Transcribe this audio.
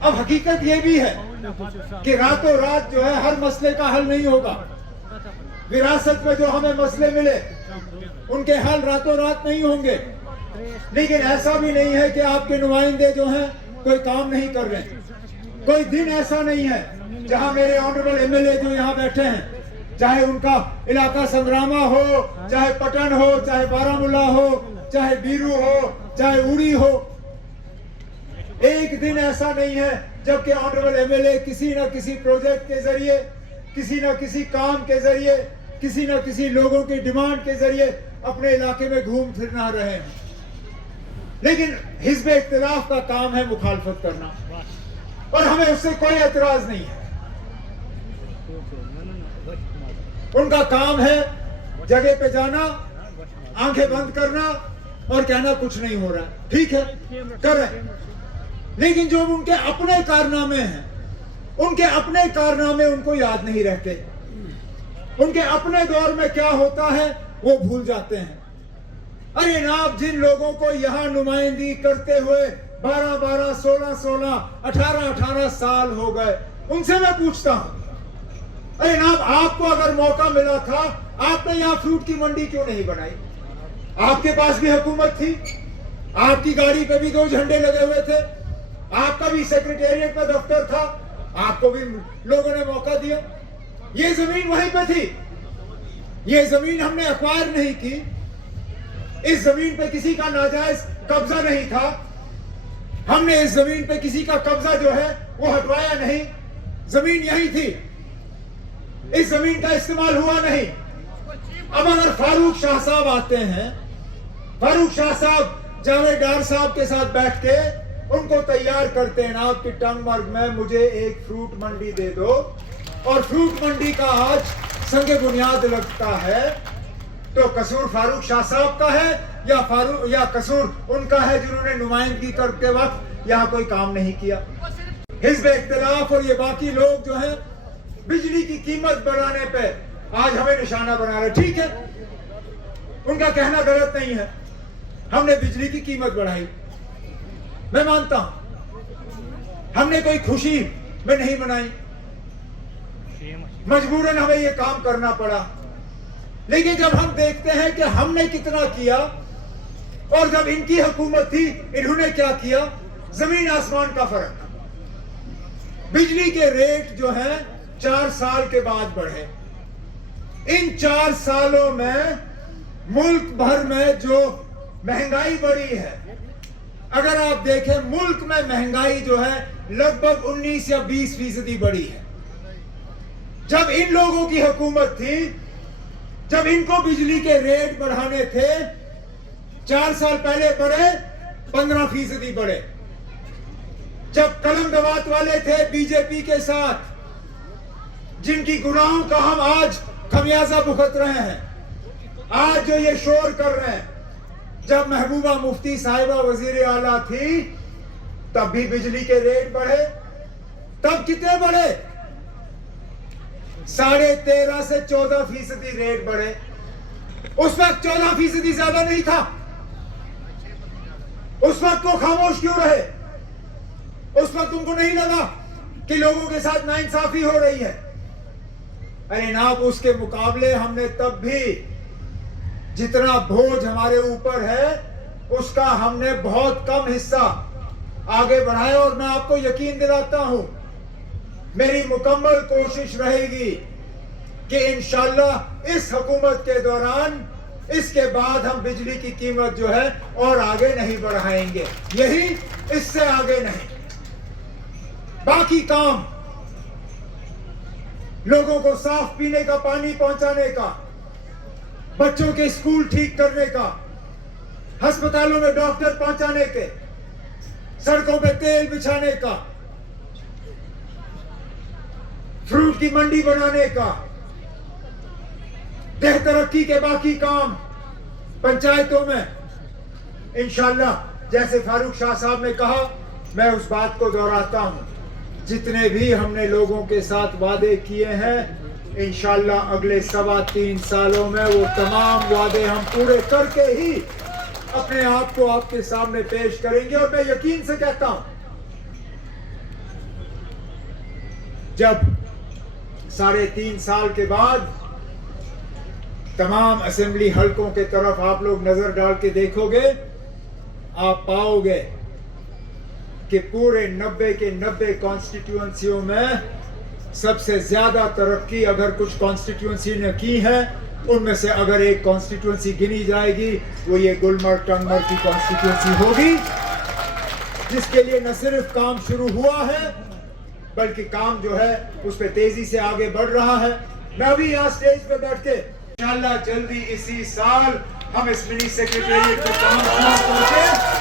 अब हकीकत ये भी है कि रातों रात जो है हर मसले का हल नहीं होगा। विरासत में जो हमें मसले मिले उनके हल रातों रात नहीं होंगे, लेकिन ऐसा भी नहीं है कि आपके नुमाइंदे जो हैं कोई काम नहीं कर रहे। कोई दिन ऐसा नहीं है जहां मेरे ऑनरेबल एमएलए जो यहाँ बैठे हैं, चाहे उनका इलाका संग्रामा हो, चाहे पटन हो, चाहे बारामूला हो, चाहे बीरू हो, चाहे उड़ी हो, एक दिन ऐसा नहीं है जबकि ऑनरेबल एमएलए किसी न किसी प्रोजेक्ट के जरिए, किसी न किसी काम के जरिए, किसी न किसी लोगों की डिमांड के जरिए अपने इलाके में घूम फिर ना रहे हैं। लेकिन हिज़्ब इख्तिलाफ का काम है मुखालफत करना, और हमें उससे कोई एतराज नहीं है। उनका काम है जगह पे जाना, आंखें बंद करना और कहना कुछ नहीं हो रहा। ठीक है, कर रहे, लेकिन जो उनके अपने कारनामे हैं, उनके अपने कारनामे उनको याद नहीं रहते। उनके अपने दौर में क्या होता है वो भूल जाते हैं। अरे नाब, जिन लोगों को यहाँ नुमाइंदगी करते हुए 12-12, 16-16, 18-18 साल हो गए, उनसे मैं पूछता हूँ, अरे नाब, आपको अगर मौका मिला था, आपने यहाँ फ्रूट की मंडी क्यों नहीं बनाई? आपके पास भी हुकूमत थी, आपकी गाड़ी पे भी 2 झंडे लगे हुए थे, आपका भी सेक्रेटेरिएट में दफ्तर था, आपको भी लोगों ने मौका दिया। ये जमीन वहीं पे थी, ये जमीन हमने एक्वायर नहीं की, इस जमीन पे किसी का नाजायज कब्जा नहीं था, हमने इस जमीन पे किसी का कब्जा जो है वो हटवाया नहीं, जमीन यही थी, इस जमीन का इस्तेमाल हुआ नहीं। अब अगर फारूक शाह साहब आते हैं, फारूक शाह साहब जावेद डार साहब के साथ बैठ के उनको तैयार करते हैं ना कि टंगमर्ग में मुझे एक फ्रूट मंडी दे दो, और फ्रूट मंडी का आज संगे बुनियाद लगता है, तो कसूर फारूक शाह साहब का है या कसूर उनका है जिन्होंने नुमाइंदगी करते वक्त यहाँ कोई काम नहीं किया? हिज़्ब इख्तिलाफ और ये बाकी लोग जो हैं बिजली की कीमत बढ़ाने पे आज हमें निशाना बना रहे। ठीक है, उनका कहना गलत नहीं है, हमने बिजली की कीमत बढ़ाई, मैं मानता हूं, हमने कोई खुशी में नहीं बनाई, मजबूरन हमें ये काम करना पड़ा। लेकिन जब हम देखते हैं कि हमने कितना किया और जब इनकी हुकूमत थी इन्होंने क्या किया, जमीन आसमान का फर्क। बिजली के रेट जो हैं 4 साल के बाद बढ़े। इन 4 सालों में मुल्क भर में जो महंगाई बढ़ी है, अगर आप देखें मुल्क में महंगाई जो है लगभग 19 या 20% बढ़ी है। जब इन लोगों की हुकूमत थी, जब इनको बिजली के रेट बढ़ाने थे, 4 साल पहले बढ़े 15% बढ़े। जब कलम दवात वाले थे बीजेपी के साथ, जिनकी गुनाहों का हम आज खमियाजा भुगत रहे हैं, आज जो ये शोर कर रहे हैं, जब महबूबा मुफ्ती साहिबा वजीर आला थी तब भी बिजली के रेट बढ़े। तब कितने बढ़े? 13.5 से 14% रेट बढ़े। उस वक्त 14% ज्यादा नहीं था, उस वक्त वो खामोश क्यों रहे? उस वक्त उनको नहीं लगा कि लोगों के साथ नाइंसाफी हो रही है? अरे नाब, उसके मुकाबले हमने तब भी जितना बोझ हमारे ऊपर है उसका हमने बहुत कम हिस्सा आगे बढ़ाया। और मैं आपको यकीन दिलाता हूं, मेरी मुकम्मल कोशिश रहेगी कि इंशाअल्लाह इस हुकूमत के दौरान, इसके बाद हम बिजली की कीमत जो है और आगे नहीं बढ़ाएंगे, यही, इससे आगे नहीं। बाकी काम, लोगों को साफ पीने का पानी पहुंचाने का, बच्चों के स्कूल ठीक करने का, अस्पतालों में डॉक्टर पहुंचाने के, सड़कों पे तेल बिछाने का, फ्रूट की मंडी बनाने का, देह तरक्की के बाकी काम पंचायतों में इंशाअल्लाह, जैसे फारूक शाह साहब ने कहा, मैं उस बात को दोहराता हूं, जितने भी हमने लोगों के साथ वादे किए हैं, इंशाअल्लाह अगले 3.25 सालों में वो तमाम वादे हम पूरे करके ही अपने आप को आपके सामने पेश करेंगे। और मैं यकीन से कहता हूं जब 3.5 साल के बाद तमाम असेंबली हलकों के तरफ आप लोग नजर डाल के देखोगे, आप पाओगे कि पूरे 90 के 90 कॉन्स्टिट्यूएंसियों में सबसे ज्यादा तरक्की अगर कुछ कॉन्स्टिट्यूएंसी ने की है, उनमें से अगर एक कॉन्स्टिट्यूएंसी गिनी जाएगी वो ये गुलमर्ग टंगमर्ग की कॉन्स्टिट्यूएंसी होगी, जिसके लिए न सिर्फ काम शुरू हुआ है बल्कि काम जो है उस पर तेजी से आगे बढ़ रहा है। मैं अभी यहाँ स्टेज पे बैठ के इंशाल्लाह जल्दी इसी साल हम इस मिनी सेक्रेटेरिएट का काम शुरू करके